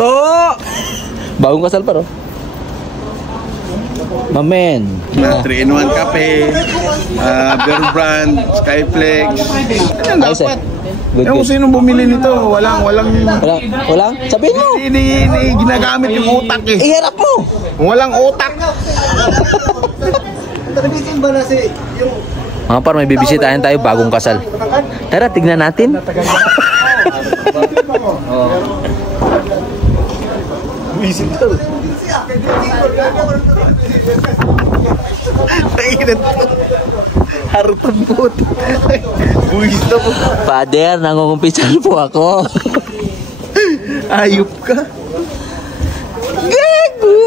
To! Bagong kasal pa, ro. Mamen. 3-in-1 kape, Bear Brand, Skyflex. Yan dapat. Good, Kung good. sino bumili nito, walang Walang? Sabihin mo. Hindi ginagamit yung utak eh. Iharap mo. Walang utak. Mga par, may bibisitahin tayo bagong kasal. Tara, tignan natin. Harutang po. Buwis na po. Father, nangungumpisal po ako. Ayop ka. Gago!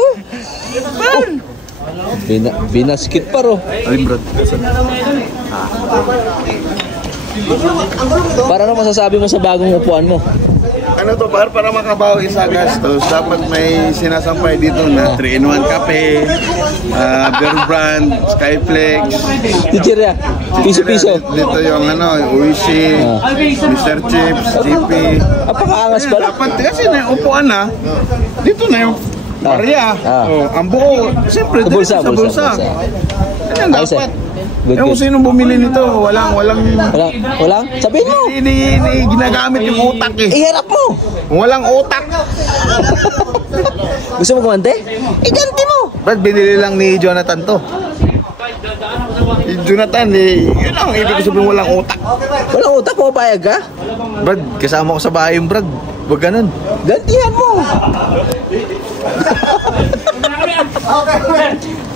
Binaskit pa, ro. Ay, Brad. Para ano masasabi mo sa bagong upuan mo? Ano to, para makabawi sa gastos, dapat may sinasampay dito na 3-in-1 kape, Bear Brand, Skyflex. Teacher ya, piso-piso. Dito yung Uishi, Mr. Chips, GP. Apakaangas pala. Dapat kasi na yung upuan na, dito na yung barya. Ang buo, siyempre dito sa bulsa. Yan dapat. Good, Kung good. sino bumili nito, walang Sabihin mo. hindi ginagamit yung utak eh. Iharap mo. Walang utak. Gusto mo kumante? Iganti mo. Brad, binili lang ni Jonathan to. Jonathan, yun ang ibig sabihin walang utak. Walang utak, pumapayag ka? Brad, kasama ko sa bahay yung Brad. Wag ganun. Gantihan mo.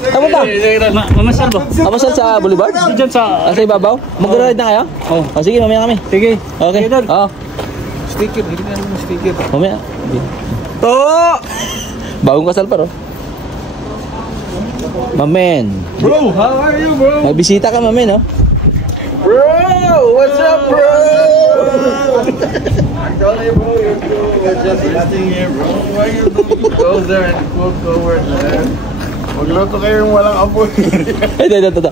Tama ba? Mamasal ba? Kamasal sa Boulevard? Diyan sa... Sa ibabaw? Mag-ride na kayo? Oh. Sige, mamaya kami. Sige. Okay. Oo. Sticker. Hindi na naman sticker. Mamaya. To! Bagong kasal pa, ro. Mamen. Bro, how are you, bro? May bisita ka, mamen, no? Bro, what's up, bro? Actually, bro, you're just resting here, bro. Why you go there and cook over there? Magluto kayo yung walang apoy. Ito.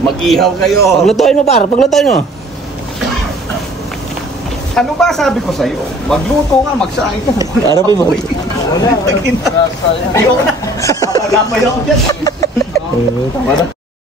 Mag-ihaw kayo. Paglutuin mo, par. Paglutuin mo. Ano ba sabi ko sa'yo? Magluto ka, magsaing ka. Harapin mo. Ayoko na. Ayoko na. Kapag-apay ako dyan.